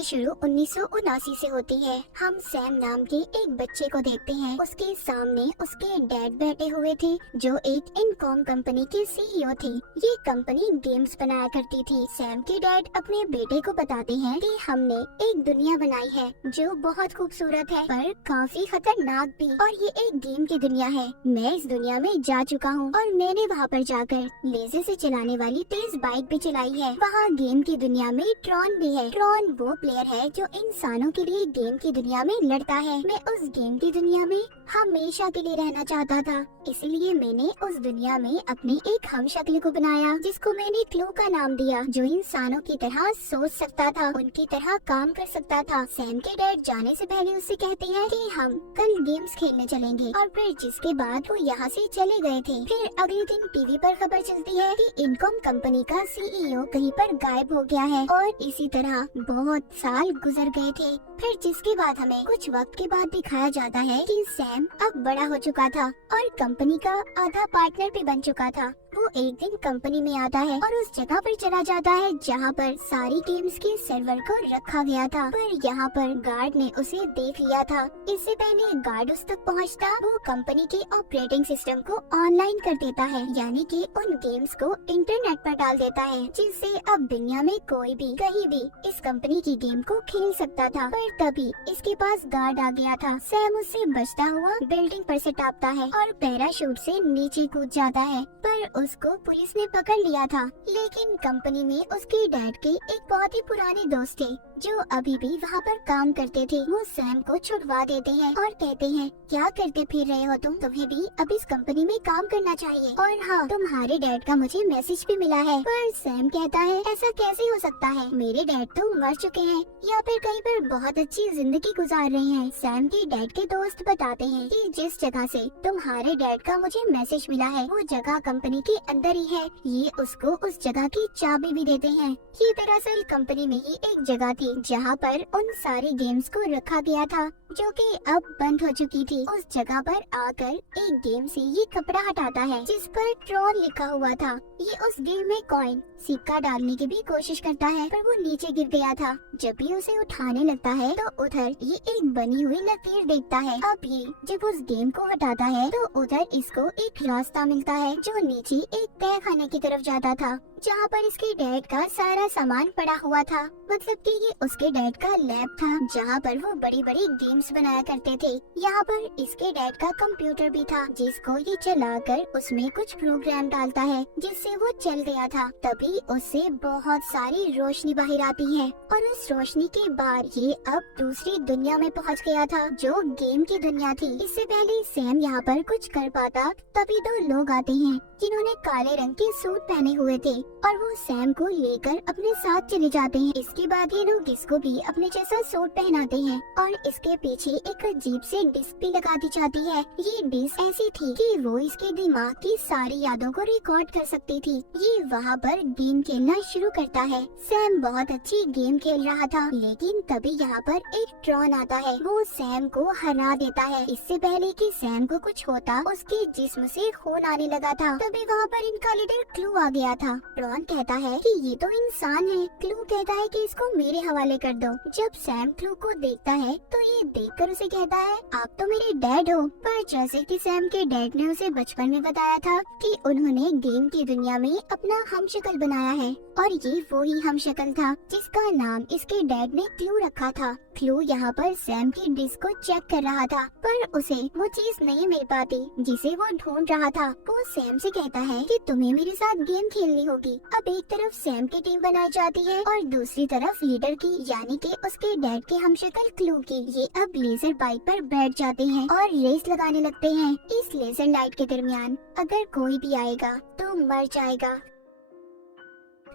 कहानी शुरू 1979 से होती है। हम सैम नाम के एक बच्चे को देखते हैं। उसके सामने उसके डैड बैठे हुए थे जो एक इनकॉम कंपनी के सीईओ थे। ये कंपनी गेम्स बनाया करती थी। सैम के डैड अपने बेटे को बताते हैं कि हमने एक दुनिया बनाई है जो बहुत खूबसूरत है पर काफी खतरनाक भी, और ये एक गेम की दुनिया है। मैं इस दुनिया में जा चुका हूँ और मैंने वहाँ पर जाकर लेजर से चलाने वाली तेज बाइक भी चलाई है। वहाँ गेम की दुनिया में ट्रॉन भी है। ट्रॉन वो प्लेयर है जो इंसानों के लिए गेम की दुनिया में लड़ता है। मैं उस गेम की दुनिया में हमेशा के लिए रहना चाहता था, इसलिए मैंने उस दुनिया में अपने एक हमशक्ल को बनाया जिसको मैंने क्लू का नाम दिया, जो इंसानों की तरह सोच सकता था, उनकी तरह काम कर सकता था। सैम के डैड जाने से पहले उससे कहते हैं कि हम कल गेम्स खेलने चलेंगे, और फिर जिसके बाद वो यहाँ से चले गए थे। फिर अगले दिन टीवी पर खबर चलती है कि इनकॉम कंपनी का सीईओ कहीं पर गायब हो गया है, और इसी तरह बहुत साल गुजर गए थे। फिर जिसके बाद हमें कुछ वक्त के बाद दिखाया जाता है कि सैम अब बड़ा हो चुका था और कंपनी का आधा पार्टनर भी बन चुका था। वो एक दिन कंपनी में आता है और उस जगह पर चला जाता है जहाँ पर सारी गेम्स के सर्वर को रखा गया था, पर यहाँ पर गार्ड ने उसे देख लिया था। इससे पहले गार्ड उस तक पहुँचता, वो कंपनी के ऑपरेटिंग सिस्टम को ऑनलाइन कर देता है, यानी कि उन गेम्स को इंटरनेट पर डाल देता है, जिससे अब दुनिया में कोई भी कहीं भी इस कंपनी की गेम को खेल सकता था। पर तभी इसके पास गार्ड आ गया था। सैम उससे बचता हुआ बिल्डिंग पर से टापता है और पैराशूट से नीचे कूद जाता है, पर उसको पुलिस ने पकड़ लिया था। लेकिन कंपनी में उसके डैड के एक बहुत ही पुराने दोस्त थे जो अभी भी वहाँ पर काम करते थे। वो सैम को छुड़वा देते हैं और कहते हैं, क्या करते फिर रहे हो तुम? तुम्हें भी अब इस कंपनी में काम करना चाहिए, और हाँ, तुम्हारे डैड का मुझे मैसेज भी मिला है। पर सैम कहता है, ऐसा कैसे हो सकता है? मेरे डैड तो मर चुके हैं या फिर कहीं पर बहुत अच्छी जिंदगी गुजार रहे हैं। सैम के डैड के दोस्त बताते हैं कि जिस जगह से तुम्हारे डैड का मुझे मैसेज मिला है वो जगह कंपनी के अंदर ही है। ये उसको उस जगह की चाबी भी देते हैं। ये दरअसल कंपनी में ही एक जगह थी जहाँ पर उन सारी गेम्स को रखा गया था जो कि अब बंद हो चुकी थी। उस जगह पर आकर एक गेम से ये कपड़ा हटाता है जिस पर ट्रॉन लिखा हुआ था। ये उस गेम में कॉइन सिक्का डालने की भी कोशिश करता है, पर वो नीचे गिर गया था। जब भी उसे उठाने लगता है तो उधर ये एक बनी हुई लकीर देखता है। अब ये जब उस गेम को हटाता है तो उधर इसको एक रास्ता मिलता है जो नीचे एक तह खाने की तरफ जाता था, जहाँ पर इसके डैड का सारा सामान पड़ा हुआ था। मतलब कि ये उसके डैड का लैब था जहाँ पर वो बड़ी बड़ी गेम्स बनाया करते थे। यहाँ पर इसके डैड का कंप्यूटर भी था जिसको ये चलाकर उसमें कुछ प्रोग्राम डालता है जिससे वो चल गया था। तभी उससे बहुत सारी रोशनी बाहर आती है और उस रोशनी के बाद ये अब दूसरी दुनिया में पहुँच गया था जो गेम की दुनिया थी। इससे पहले सैम यहाँ पर कुछ कर पाता तभी दो लोग आते हैं जिन्होंने काले रंग के सूट पहने हुए थे और वो सैम को लेकर अपने साथ चले जाते हैं। इसके बाद ये लोग इसको भी अपने जैसा सूट पहनाते हैं और इसके पीछे एक अजीब से डिस्क भी लगा दी जाती है। ये डिस्क ऐसी थी कि वो इसके दिमाग की सारी यादों को रिकॉर्ड कर सकती थी। ये वहाँ पर गेम खेलना शुरू करता है। सैम बहुत अच्छी गेम खेल रहा था, लेकिन तभी यहाँ पर एक ट्रॉन आता है। वो सैम को हरा देता है। इससे पहले कि सैम को कुछ होता, उसके जिस्म से खून आने लगा था। तभी वहाँ पर इनका लीडर क्लू आ गया था। ट्रॉन कहता है कि ये तो इंसान है। क्लू कहता है कि इसको मेरे हवाले कर दो। जब सैम क्लू को देखता है तो ये देखकर उसे कहता है, आप तो मेरे डैड हो। पर जैसे कि सैम के डैड ने उसे बचपन में बताया था कि उन्होंने गेम की दुनिया में अपना हमशक्ल बनाया है, और ये वो ही हमशक्ल था जिसका नाम इसके डैड ने क्लू रखा था। क्लू यहाँ पर सैम की डिस्क को चेक कर रहा था, पर उसे वो चीज नहीं मिल पाती जिसे वो ढूंढ रहा था। वो सैम से कहता है कि तुम्हें मेरे साथ गेम खेलनी होगी। अब एक तरफ सैम की टीम बनाई जाती है और दूसरी तरफ लीडर की, यानी कि उसके डैड के हमशक्ल क्लू की। ये अब लेजर बाइक पर बैठ जाते हैं और रेस लगाने लगते हैं। इस लेजर लाइट के दरमियान अगर कोई भी आएगा तो मर जाएगा।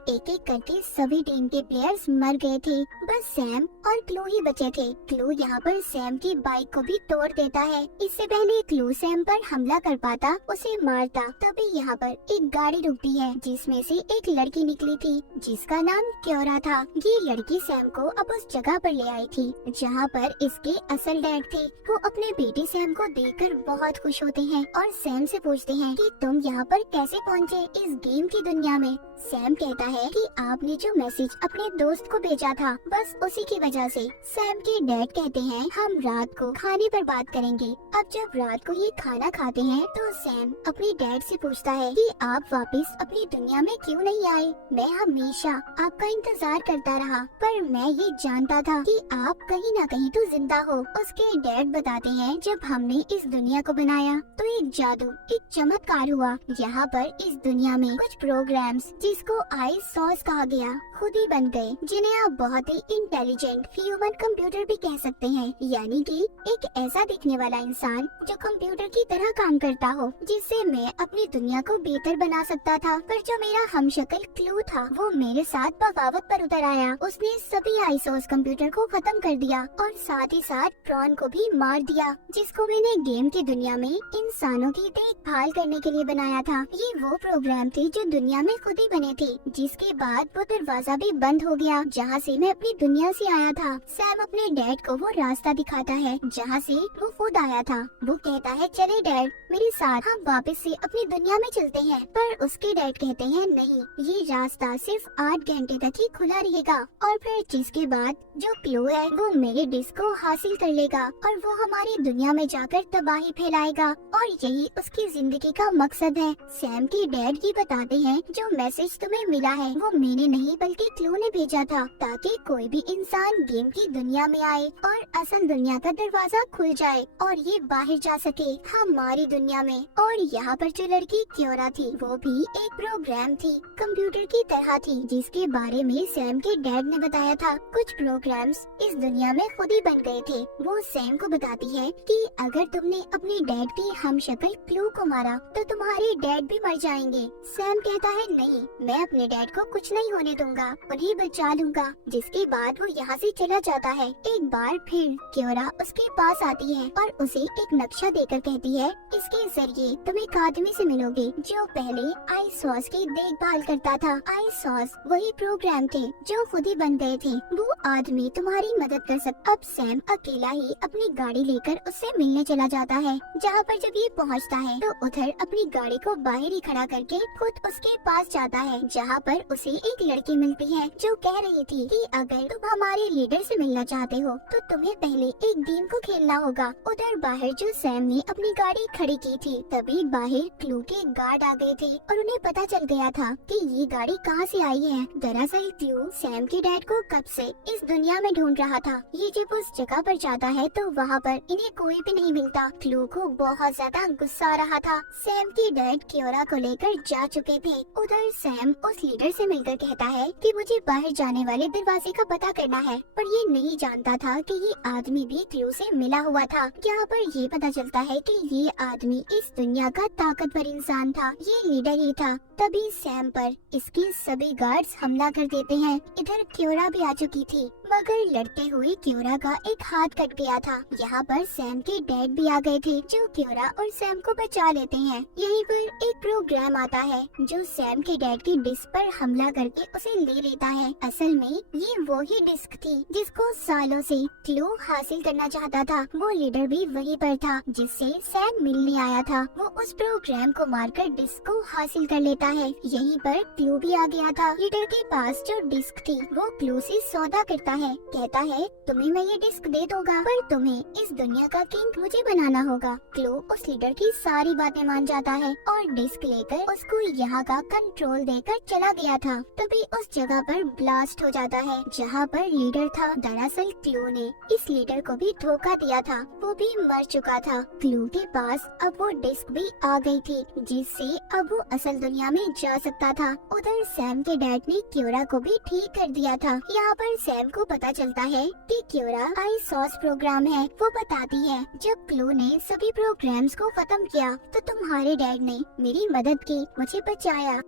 एक एक करके सभी टीम के प्लेयर्स मर गए थे, बस सैम और क्लू ही बचे थे। क्लू यहाँ पर सैम की बाइक को भी तोड़ देता है। इससे पहले क्लू सैम पर हमला कर पाता, उसे मारता। तभी यहाँ पर एक गाड़ी रुकती है जिसमें से एक लड़की निकली थी जिसका नाम क्योरा था। ये लड़की सैम को अब उस जगह पर ले आई थी जहाँ पर इसके असल डैड थे। वो अपने बेटे सैम को देखकर बहुत खुश होते हैं और सैम से पूछते हैं कि तुम यहाँ पर कैसे पहुँचे इस गेम की दुनिया में। सैम कहता है कि आपने जो मैसेज अपने दोस्त को भेजा था बस उसी की वजह से सैम के डैड कहते हैं हम रात को खाने पर बात करेंगे। अब जब रात को ये खाना खाते हैं तो सैम अपने डैड से पूछता है कि आप वापस अपनी दुनिया में क्यों नहीं आए? मैं हमेशा आपका इंतजार करता रहा पर मैं ये जानता था कि आप कहीं न कहीं तो जिंदा हो। उसके डैड बताते हैं जब हमने इस दुनिया को बनाया तो एक जादू, एक चमत्कार हुआ। यहाँ पर इस दुनिया में कुछ प्रोग्राम्स जिसको आई सॉस कहा गया खुद ही बन गए, जिन्हें आप बहुत ही इंटेलिजेंट ह्यूमन कंप्यूटर भी कह सकते हैं। यानी कि एक ऐसा दिखने वाला इंसान जो कंप्यूटर की तरह काम करता हो, जिससे मैं अपनी दुनिया को बेहतर बना सकता था। पर जो मेरा हमशक्ल क्लू था वो मेरे साथ बगावत पर उतर आया। उसने सभी आईसोस कंप्यूटर को खत्म कर दिया और साथ ही साथ ट्रॉन को भी मार दिया, जिसको मैंने गेम की दुनिया में इंसानों की देखभाल करने के लिए बनाया था। ये वो प्रोग्राम थे जो दुनिया में खुद ही बने थे, जिसके बाद वो दरवाजा भी बंद हो गया जहाँ से मैं अपनी दुनिया से आया था। सैम अपने डैड को वो रास्ता दिखाता है जहाँ से वो खुद आया था। वो कहता है चले डैड मेरे साथ, हम वापस से अपनी दुनिया में चलते हैं। पर उसके डैड कहते हैं नहीं, ये रास्ता सिर्फ 8 घंटे तक ही खुला रहेगा और फिर जिसके बाद जो क्लू है वो मेरे डिस्क को हासिल कर लेगा और वो हमारी दुनिया में जाकर तबाही फैलाएगा और यही उसकी जिंदगी का मकसद है। सैम के डैड ये बताते हैं जो मैसेज तुम्हें मिला है वो मैंने नहीं बल्कि क्लू ने भेजा था, ताकि कोई भी इंसान गेम की दुनिया में आए और असल दुनिया का दरवाजा खुल जाए और ये बाहर जा सके हमारी दुनिया में। और यहाँ पर जो लड़की क्योरा थी वो भी एक प्रोग्राम थी, कंप्यूटर की तरह थी, जिसके बारे में सैम के डैड ने बताया था। कुछ प्रोग्राम्स इस दुनिया में खुद ही बन गए थे। वो सैम को बताती है कि अगर तुमने अपने डैड की हमशक्ल क्लू को मारा तो तुम्हारे डैड भी मर जाएंगे। सैम कहता है नहीं, मैं अपने डैड को कुछ नहीं होने दूंगा, उन्हें बचा लूंगा। जिसके बाद वो यहाँ से चला जाता है। एक बार फिर क्योरा उसके पास आती है और उसे एक नक्शा देकर कहती है इसके जरिए तुम एक आदमी से मिलोगे जो पहले आई सॉस की देखभाल करता था। आई सॉस वही प्रोग्राम थे जो खुद ही बन गए थे। वो आदमी तुम्हारी मदद कर सकता। अब सैम अकेला ही अपनी गाड़ी लेकर उससे मिलने चला जाता है। जहाँ पर जब ये पहुँचता है तो उधर अपनी गाड़ी को बाहर ही खड़ा करके खुद उसके पास जाता है, जहाँ पर उसे एक लड़की मिलती है जो कह रही थी कि अगर तुम हमारे लीडर से मिलना चाहते हो तो तुम्हें पहले एक गेम को खेलना होगा। उधर बाहर जो सैम ने अपनी गाड़ी खड़ी की थी तभी बाहर क्लू के गार्ड आ गए थे और उन्हें पता चल गया था कि ये गाड़ी कहाँ से आई है। दरअसल क्लू सैम के डैड को कब से इस दुनिया में ढूंढ रहा था। ये जब उस जगह पर जाता है तो वहाँ पर इन्हें कोई भी नहीं मिलता। क्लू को बहुत ज्यादा गुस्सा आ रहा था। सैम के डैड क्योरा को लेकर जा चुके थे। उधर सैम उस लीडर से मिलकर कहता है कि मुझे बाहर जाने वाले दरवाजे का पता करना है, पर ये नहीं जानता था कि ये आदमी भी क्लू से मिला हुआ था। यहाँ पर ये पता चलता है कि ये आदमी इस दुनिया का ताकतवर इंसान था, ये लीडर ही था। तभी सैम पर इसके सभी गार्ड्स हमला कर देते हैं। इधर क्योरा भी आ चुकी थी, मगर लड़ते हुए क्योरा का एक हाथ कट गया था। यहाँ पर सैम के डैड भी आ गए थे जो क्योरा और सैम को बचा लेते हैं। यहीं पर एक प्रोग्राम आता है जो सैम के डैड की डिस्क पर हमला करके उसे ले लेता है। असल में ये वो ही डिस्क थी जिसको सालों से क्लू हासिल करना चाहता था। वो लीडर भी वहीं पर था जिससे सैम मिलने आया था। वो उस प्रोग्राम को मारकर डिस्क को हासिल कर लेता है। यहीं पर क्लू भी आ गया था। लीडर के पास जो डिस्क थी वो क्लू से सौदा करता है, कहता है तुम्हें मैं ये डिस्क दे दूंगा पर तुम्हें इस दुनिया का किंग मुझे बनाना होगा। क्लू उस लीडर की सारी बातें मान जाता है और डिस्क लेकर उसको यहाँ का कंट्रोल देकर चला गया था। तभी उस जगह पर ब्लास्ट हो जाता है जहाँ पर लीडर था। दरअसल क्लू ने इस लीडर को भी धोखा दिया था, वो भी मर चुका था। क्लू के पास अब वो डिस्क भी आ गई थी जिससे अब वो असल दुनिया में जा सकता था। उधर सैम के डैड ने क्योरा को भी ठीक कर दिया था। यहाँ पर सैम को पता चलता है कि क्योरा आई सॉस प्रोग्राम है। वो बताती है जब क्लू ने सभी प्रोग्राम्स को खत्म किया तो तुम्हारे डैड ने मेरी मदद की, मुझे बचाया।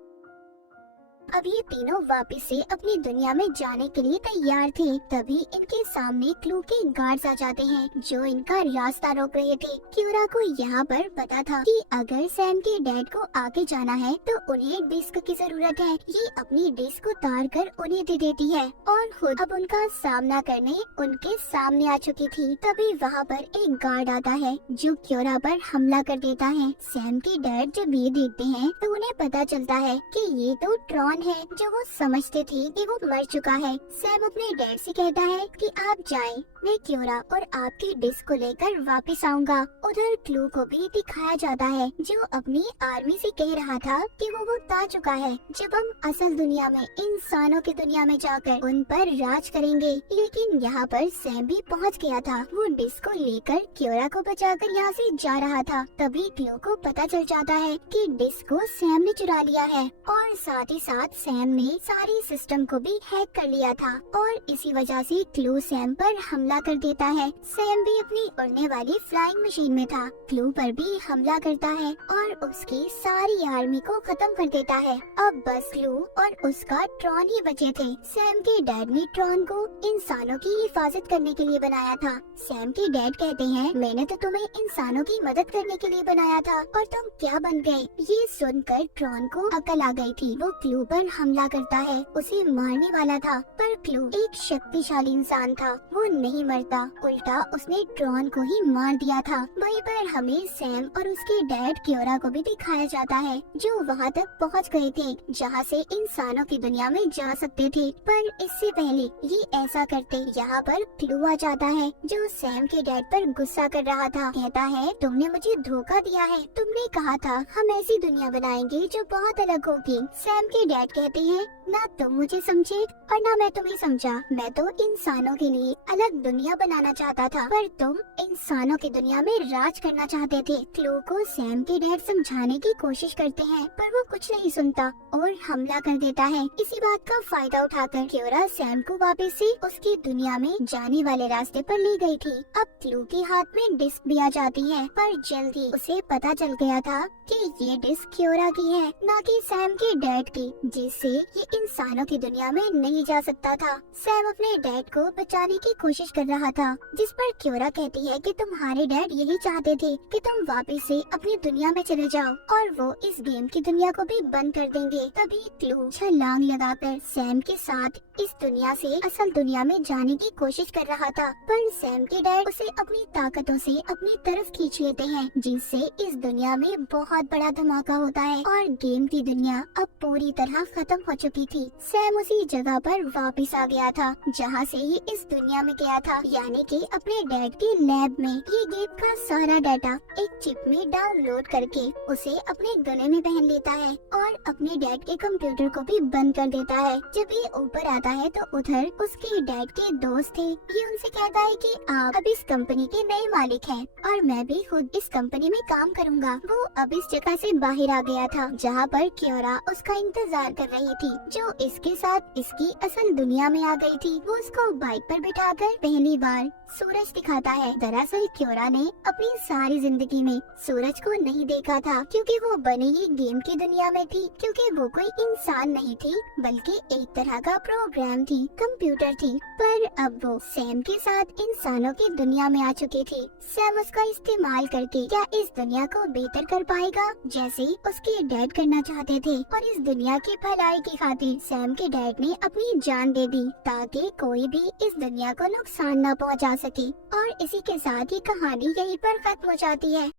अब ये तीनों वापस से अपनी दुनिया में जाने के लिए तैयार थे। तभी इनके सामने क्लू के गार्ड्स आ जाते हैं जो इनका रास्ता रोक रहे थे। क्योरा को यहाँ पर पता था कि अगर सैम के डैड को आगे जाना है तो उन्हें डिस्क की जरूरत है। ये अपनी डिस्क उतार कर उन्हें दे देती है और खुद अब उनका सामना करने उनके सामने आ चुकी थी। तभी वहाँ पर एक गार्ड आता है जो क्योरा पर हमला कर देता है। सैम के डैड जब ये देखते हैं तो उन्हें पता चलता है कि ये तो ट्रॉन इंसान है जो वो समझते थे कि वो मर चुका है। सैम अपने डैड से कहता है कि आप जाएं, मैं क्योरा और आपकी डिस्क को लेकर वापस आऊंगा। उधर क्लू को भी दिखाया जाता है जो अपनी आर्मी से कह रहा था कि वो वक्त आ चुका है जब हम असल दुनिया में इंसानों की दुनिया में जाकर उन पर राज करेंगे। लेकिन यहाँ पर सैम भी पहुँच गया था। वो डिस्क को लेकर क्योरा को बचाकर यहाँ से जा रहा था। तभी क्लू को पता चल जाता है कि डिस्क को सैम ने चुरा लिया है और साथ ही साथ सैम ने सारी सिस्टम को भी हैक कर लिया था और इसी वजह से क्लू सैम पर हमला कर देता है। सैम भी अपनी उड़ने वाली फ्लाइंग मशीन में था। क्लू पर भी हमला करता है और उसकी सारी आर्मी को खत्म कर देता है। अब बस क्लू और उसका ट्रॉन ही बचे थे। सैम के डैड ने ट्रॉन को इंसानों की हिफाजत करने के लिए बनाया था। सैम के डैड कहते हैं, मैंने तो तुम्हें इंसानों की मदद करने के लिए बनाया था और तुम क्या बन गए। ये सुनकर ट्रॉन को अकल आ गई थी। वो क्लू पर हमला करता है, उसे मारने वाला था पर क्लू एक शक्तिशाली इंसान था। वो नहीं मरता, उल्टा उसने ट्रॉन को ही मार दिया था। वहीं पर हमें सैम और उसके डैड क्योरा को भी दिखाया जाता है जो वहाँ तक पहुँच गए थे जहाँ से इंसानों की दुनिया में जा सकते थे। पर इससे पहले ये ऐसा करते यहाँ पर क्लू आ जाता है जो सैम के डैड पर गुस्सा कर रहा था। कहता है, तुमने मुझे धोखा दिया है। तुमने कहा था हम ऐसी दुनिया बनाएंगे जो बहुत अलग होगी। सैम के डैड कहते हैं, ना तुम मुझे समझे और ना मैं तुम्हें समझा। मैं तो इंसानों के लिए अलग दुनिया बनाना चाहता था पर तुम इंसानों की दुनिया में राज करना चाहते थे। क्लू को सैम के डैड समझाने की कोशिश करते हैं पर वो कुछ नहीं सुनता और हमला कर देता है। इसी बात का फायदा उठाकर क्योरा सैम को वापस से उसकी दुनिया में जाने वाले रास्ते पर ले गई थी। अब क्लू के हाथ में डिस्क भी आ जाती है पर जल्दी उसे पता चल गया था कि ये डिस्क क्योरा की है न कि सैम के डैड की, जिससे ये इंसानों की दुनिया में नहीं जा सकता था। सैम अपने डैड को बचाने की कोशिश कर रहा था जिस पर क्योरा कहती है कि तुम्हारे डैड यही चाहते थे कि तुम वापस से अपनी दुनिया में चले जाओ और वो इस गेम की दुनिया को भी बंद कर देंगे। तभी क्लू छलांग लगाकर सैम के साथ इस दुनिया से असल दुनिया में जाने की कोशिश कर रहा था पर सैम के डैड उसे अपनी ताकतों से अपनी तरफ खींच लेते हैं जिससे इस दुनिया में बहुत बड़ा धमाका होता है और गेम की दुनिया अब पूरी तरह खत्म हो चुकी थी। सैम उसी जगह पर वापस आ गया था जहाँ से ये इस दुनिया में गया था, यानी कि अपने डैड के लैब में। ये गेम का सारा डाटा एक चिप में डाउनलोड करके उसे अपने गले में पहन लेता है और अपने डैड के कंप्यूटर को भी बंद कर देता है। जब ये ऊपर आता है तो उधर उसके डैड के दोस्त थे। ये उनसे कहता है कि आप अब इस कंपनी के नए मालिक हैं और मैं भी खुद इस कंपनी में काम करूंगा। वो अब इस जगह से बाहर आ गया था जहाँ पर क्योरा उसका इंतजार कर रही थी जो इसके साथ इसकी असल दुनिया में आ गई थी। वो उसको बाइक पर बिठाकर पहली बार सूरज दिखाता है। दरअसल क्योरा ने अपनी सारी जिंदगी में सूरज को नहीं देखा था क्योंकि वो बनी ही गेम की दुनिया में थी, क्योंकि वो कोई इंसान नहीं थी बल्कि एक तरह का प्रोग्राम थी, कंप्यूटर थी। पर अब वो सैम के साथ इंसानों की दुनिया में आ चुकी थी। सैम उसका इस्तेमाल करके क्या इस दुनिया को बेहतर कर पाएगा जैसे उसके डैड करना चाहते थे। और इस दुनिया की भलाई की खातिर सैम के डैड ने अपनी जान दे दी ताकि कोई भी इस दुनिया को नुकसान न पहुंचा सके। और इसी के साथ ही कहानी यहीं पर खत्म हो जाती है।